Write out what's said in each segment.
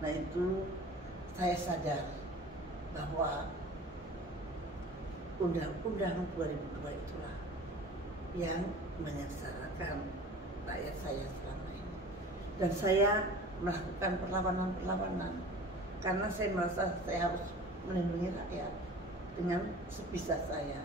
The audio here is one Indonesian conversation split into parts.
Nah itu saya sadar bahwa Undang-Undang 2002 itulah yang menyengsarakan rakyat saya selama ini. Dan saya melakukan perlawanan karena saya merasa saya harus melindungi rakyat dengan sebisa saya.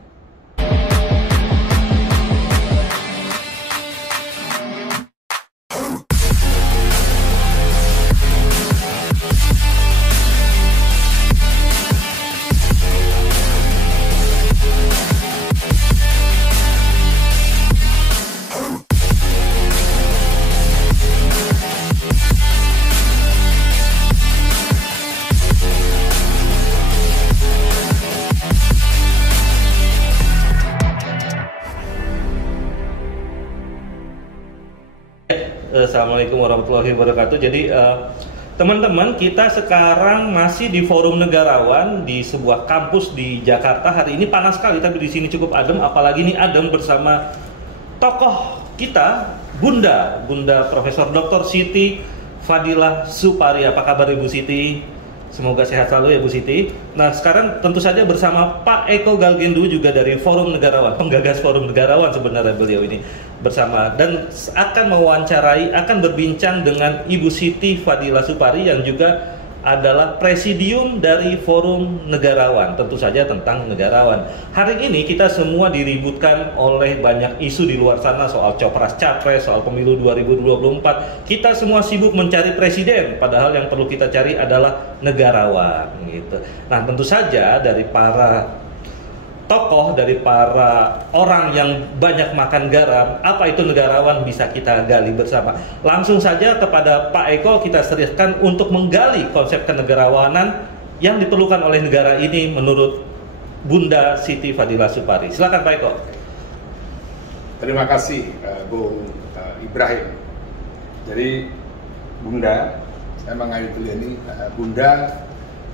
Assalamualaikum warahmatullahi wabarakatuh. Jadi teman-teman, kita sekarang masih di Forum Negarawan di sebuah kampus di Jakarta. Hari ini panas sekali, tapi di sini cukup adem. Apalagi ini adem bersama tokoh kita, Bunda Profesor Dr. Siti Fadilah Supari. Apa kabar Ibu Siti? Semoga sehat selalu ya Bu Siti. Nah sekarang tentu saja bersama Pak Eko Galgendu juga dari Forum Negarawan, penggagas Forum Negarawan sebenarnya beliau ini bersama, dan akan mewawancarai, akan berbincang dengan Ibu Siti Fadilah Supari yang juga adalah presidium dari Forum Negarawan, tentu saja tentang negarawan. Hari ini kita semua diributkan oleh banyak isu di luar sana soal Copras-Capres, soal pemilu 2024. Kita semua sibuk mencari presiden, padahal yang perlu kita cari adalah negarawan gitu. Nah, tentu saja dari para tokoh, dari para orang yang banyak makan garam, apa itu negarawan bisa kita gali bersama. Langsung saja kepada Pak Eko kita serahkan untuk menggali konsep kenegarawanan yang diperlukan oleh negara ini menurut Bunda Siti Fadilah Supari. Silakan Pak Eko. Terima kasih Bung Ibrahim. Jadi Bunda, saya mengayu beliau ini, Bunda,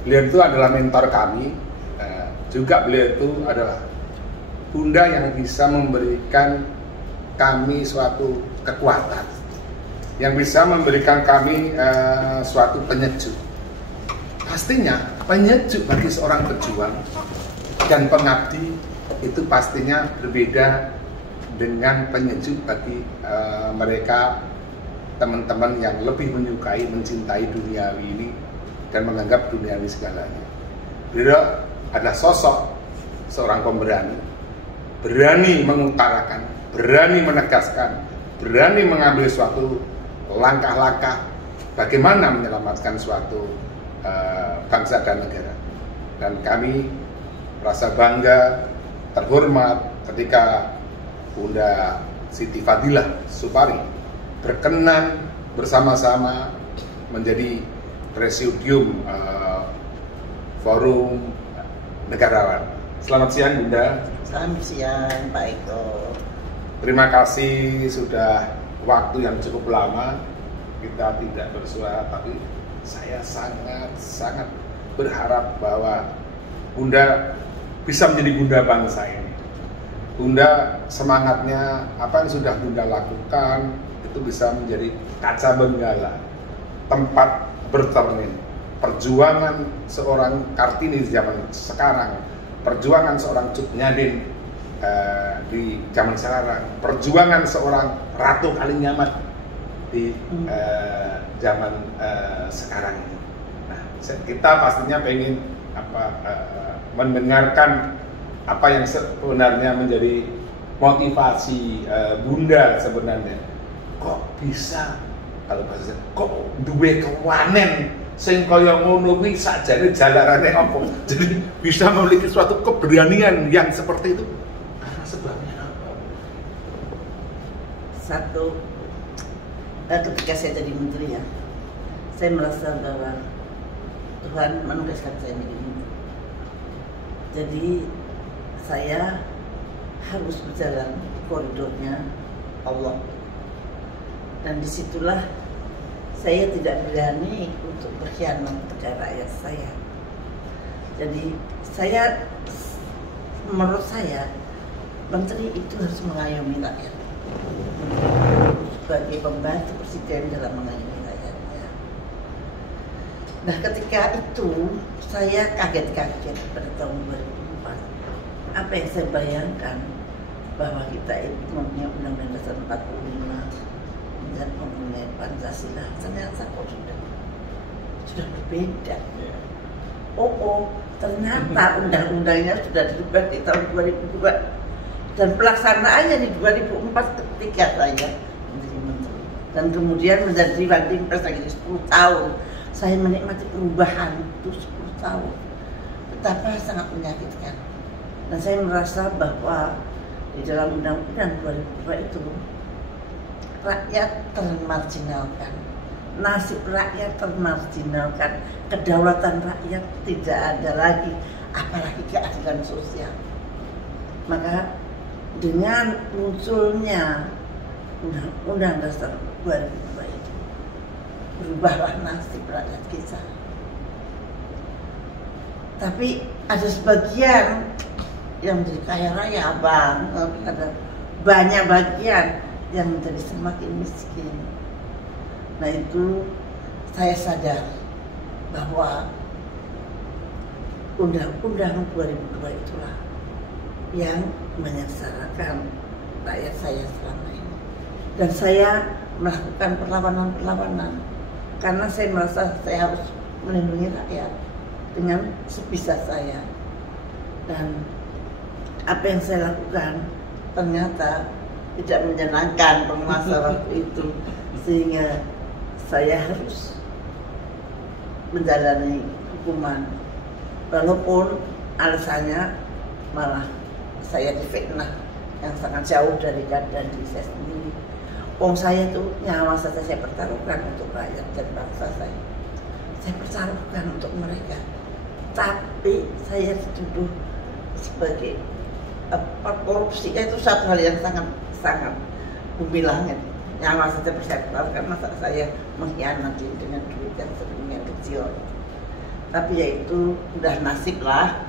beliau itu adalah mentor kami. Juga beliau itu adalah Bunda yang bisa memberikan kami suatu kekuatan, yang bisa memberikan kami suatu penyejuk. Pastinya penyejuk bagi seorang pejuang dan pengabdi itu pastinya berbeda dengan penyejuk bagi mereka teman-teman yang lebih menyukai, mencintai duniawi ini dan menganggap duniawi segalanya. Beliau adalah sosok seorang pemberani, berani mengutarakan, berani menegaskan, berani mengambil suatu langkah-langkah bagaimana menyelamatkan suatu bangsa dan negara. Dan kami merasa bangga, terhormat ketika Bunda Siti Fadilah Supari berkenan bersama-sama menjadi presidium Forum Negarawan. Selamat siang Bunda. Selamat siang Pak Eko. Terima kasih sudah waktu yang cukup lama kita tidak bersuara, tapi saya sangat berharap bahwa Bunda bisa menjadi Bunda bangsa ini. Bunda semangatnya, apa yang sudah Bunda lakukan itu bisa menjadi kaca benggala, tempat bercermin perjuangan seorang Kartini di zaman sekarang, perjuangan seorang Cut Nyadin di zaman sekarang, perjuangan seorang Ratu Kalinyamat di zaman sekarang ini. Nah, kita pastinya pengen mendengarkan apa yang sebenarnya menjadi motivasi Bunda sebenarnya. Kok bisa kalau bahasa kok duwe kewanen sing kaya ngono kuwi sakjane jalarane apa? Jadi bisa memiliki suatu keberanian yang seperti itu. Karena sebabnya apa? Satu, ketika saya jadi menteri ya, saya merasa bahwa Tuhan menugaskan saya menjadi menteri. Jadi saya harus berjalan koridornya Allah. Dan disitulah saya tidak berani untuk berkhianat kepada rakyat saya. Jadi menurut saya, menteri itu harus mengayomi rakyat. Sebagai pembantu presiden dalam mengayomi rakyatnya. Nah ketika itu saya kaget-kaget pada tahun 2004. Apa yang saya bayangkan bahwa kita itu mempunyai Undang-Undang Dasar 45 dan mempunyai Pancasila, ternyata kok sudah berbeda. Ternyata undang-undangnya sudah dirubah di tahun 2002 dan pelaksanaannya di 2004 ketika saya menjadi menteri dan kemudian menjadi Wadim Pres lagi 10 tahun. Saya menikmati perubahan itu 10 tahun. Betapa sangat menyakitkan. Dan saya merasa bahwa di dalam Undang-Undang 2002 itu rakyat termarginalkan, nasib rakyat termarginalkan, kedaulatan rakyat tidak ada lagi, apalagi keadilan sosial. Maka dengan munculnya Undang-Undang Dasar 2002 itu berubahlah nasib rakyat kita. Tapi ada sebagian yang menjadi kaya raya banget, ada banyak bagian yang menjadi semakin miskin. Nah itu saya sadar bahwa Undang-Undang 2002 itulah yang menyengsarakan rakyat saya selama ini. Dan saya melakukan perlawanan-perlawanan karena saya merasa saya harus melindungi rakyat dengan sebisa saya. Dan apa yang saya lakukan ternyata tidak menyenangkan penguasa waktu itu, sehingga saya harus menjalani hukuman walaupun alasannya malah saya difitnah yang sangat jauh dari keadaan diri saya sendiri. Saya itu nyawa saya pertaruhkan untuk rakyat dan bangsa saya pertaruhkan untuk mereka, tapi saya dituduh sebagai korupsi. Itu satu hal yang sangat bumi langit. Nyawa saja pertaruhkan, masa saya mengkhianati dengan duit yang sedemikian kecil. Tapi ya itu udah nasib lah.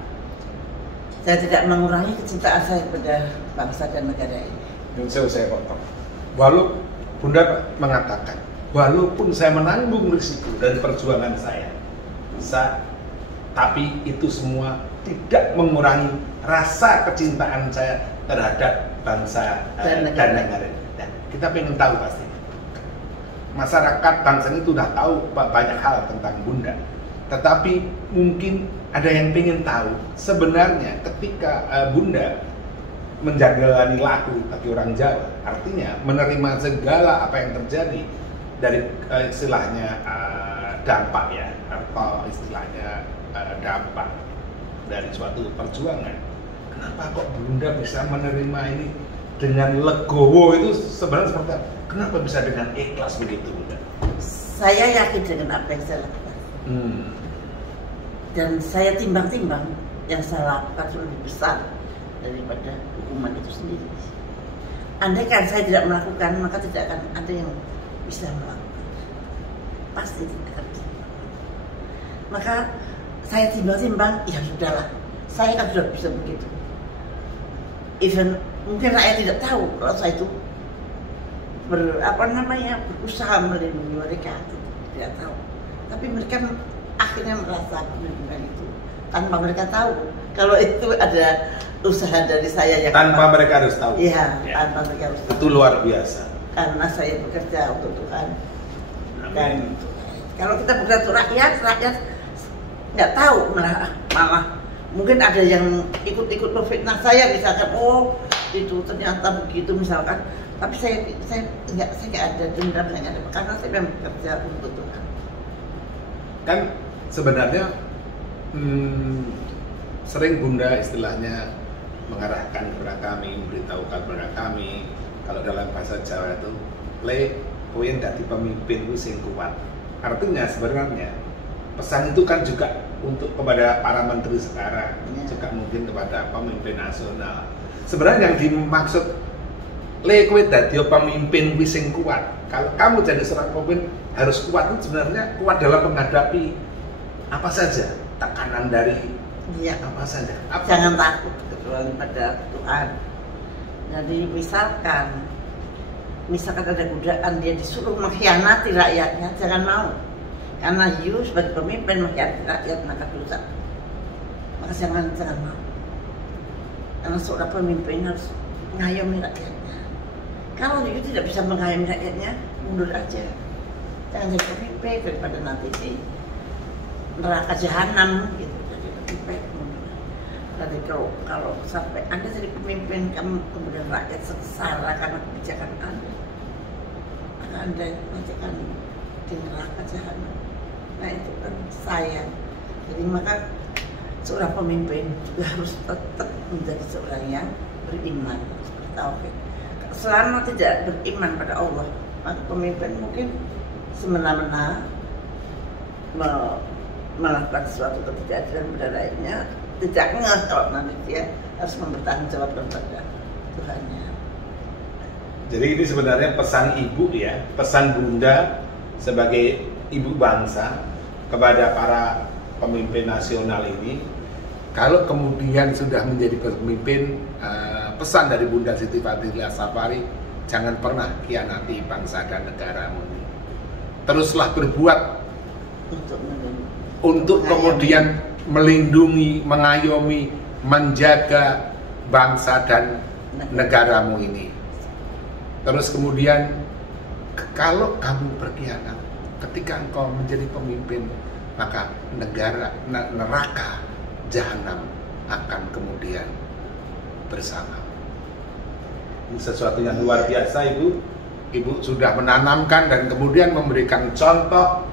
Saya tidak mengurangi kecintaan saya kepada bangsa dan negara ini. Dan saya potong. Walaupun Bunda mengatakan, walaupun saya menanggung risiko dari perjuangan saya, tapi itu semua tidak mengurangi rasa kecintaan saya terhadap bangsa dan negara. Dan kita pengen tahu pasti. Masyarakat bangsa ini sudah tahu banyak hal tentang Bunda. Tetapi mungkin ada yang pengen tahu sebenarnya ketika Bunda menjalani laku bagi orang Jawa, artinya menerima segala apa yang terjadi dari istilahnya dampak ya, atau istilahnya dampak dari suatu perjuangan. Kenapa kok Bunda bisa menerima ini dengan legowo? Itu sebenarnya seperti apa? Kenapa bisa dengan ikhlas begitu, Bunda? Saya yakin dengan apa yang saya lakukan. Dan saya timbang-timbang yang saya lakukan lebih besar daripada hukuman itu sendiri. Andai kan saya tidak melakukan, maka tidak akan ada yang bisa melakukan. Pasti tidak akan bisa melakukan. Maka saya timbang-timbang, ya sudahlah, saya kan sudah bisa begitu. Even mungkin rakyat tidak tahu kalau saya itu berusaha melindungi mereka, tidak tahu. Tapi mereka akhirnya merasa perlindungan itu tanpa mereka tahu kalau itu ada usaha dari saya yang tanpa mereka harus tahu. Iya, tanpa mereka harus tahu. Itu luar biasa. Karena saya bekerja untuk Tuhan. Dan kalau kita bekerja untuk rakyat nggak tahu, malah mungkin ada yang ikut memfitnah saya, misalkan itu ternyata begitu misalkan. Tapi saya nggak ada dendam, saya nggak ada, karena saya memang bekerja untuk Tuhan. Kan sebenarnya sering Bunda istilahnya mengarahkan kepada kami, memberitahukan kepada kami, kalau dalam bahasa Jawa itu kowe dadi pemimpin ku sing kuat. Artinya sebenarnya pesan itu kan juga untuk kepada para menteri sekarang, juga mungkin kepada pemimpin nasional. Sebenarnya yang dimaksud kowe dadi pemimpin ku sing kuat. Kalau kamu jadi seorang pemimpin harus kuat, itu sebenarnya kuat dalam menghadapi apa saja, tekanan dari apa saja. Jangan takut kecuali pada Tuhan. Jadi misalkan ada godaan dia disuruh mengkhianati rakyatnya, jangan mau. Karena you sebagai pemimpin masyarakat rakyat maka dosa. Maka jangan mau. Karena seorang pemimpin harus mengayomi rakyatnya. Kalau you tidak bisa mengayomi rakyatnya, mundur aja. Jangan jadi pemimpin daripada nanti di neraka jahanam gitu. Jadi lebih baik mundur. Jadi kalau sampai Anda jadi pemimpin, kamu kemudian rakyat sengsara karena kebijakan Anda, maka Anda nanti akan di neraka jahanam. Nah itu kan sayang. Jadi maka seorang pemimpin juga harus tetap menjadi seorang yang beriman, bertauhid. Selama tidak beriman pada Allah, maka pemimpin mungkin semena-mena melakukan suatu ketidakadilan pada rakyatnya, tidak ngeh kalau nanti dia harus mempertanggungjawabkan pada Tuhannya. Jadi ini sebenarnya pesan ibu ya, pesan bunda sebagai ibu bangsa kepada para pemimpin nasional ini. Kalau kemudian sudah menjadi pemimpin, pesan dari Bunda Siti Fadila Safari, jangan pernah khianati bangsa dan negaramu. Teruslah berbuat untuk kemudian melindungi, mengayomi, menjaga bangsa dan negaramu ini. Terus kemudian kalau kamu berkhianat, ketika engkau menjadi pemimpin, maka neraka jahanam akan kemudian bersama. Ini sesuatu yang luar biasa, Ibu sudah menanamkan dan kemudian memberikan contoh,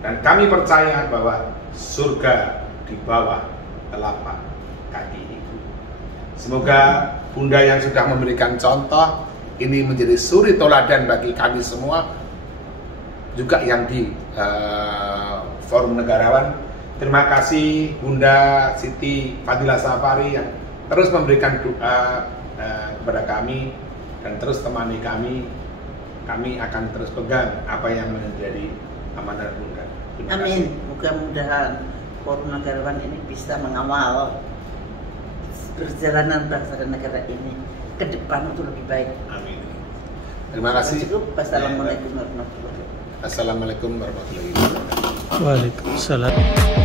dan kami percaya bahwa surga di bawah telapak kaki Ibu. Semoga Bunda yang sudah memberikan contoh ini menjadi suri teladan bagi kami semua, juga yang di Forum Negarawan. Terima kasih Bunda Siti Fadila Safari yang terus memberikan doa kepada kami dan terus temani kami. Kami akan terus pegang apa yang menjadi amanat Bunda. Amin. Mudah-mudahan Forum Negarawan ini bisa mengawal perjalanan bangsa dan negara ini ke depan untuk lebih baik. Amin. Terima kasih. Cukup. Wassalamualaikum warahmatullahi wabarakatuh. Assalamualaikum warahmatullahi wabarakatuh. Waalaikumsalam.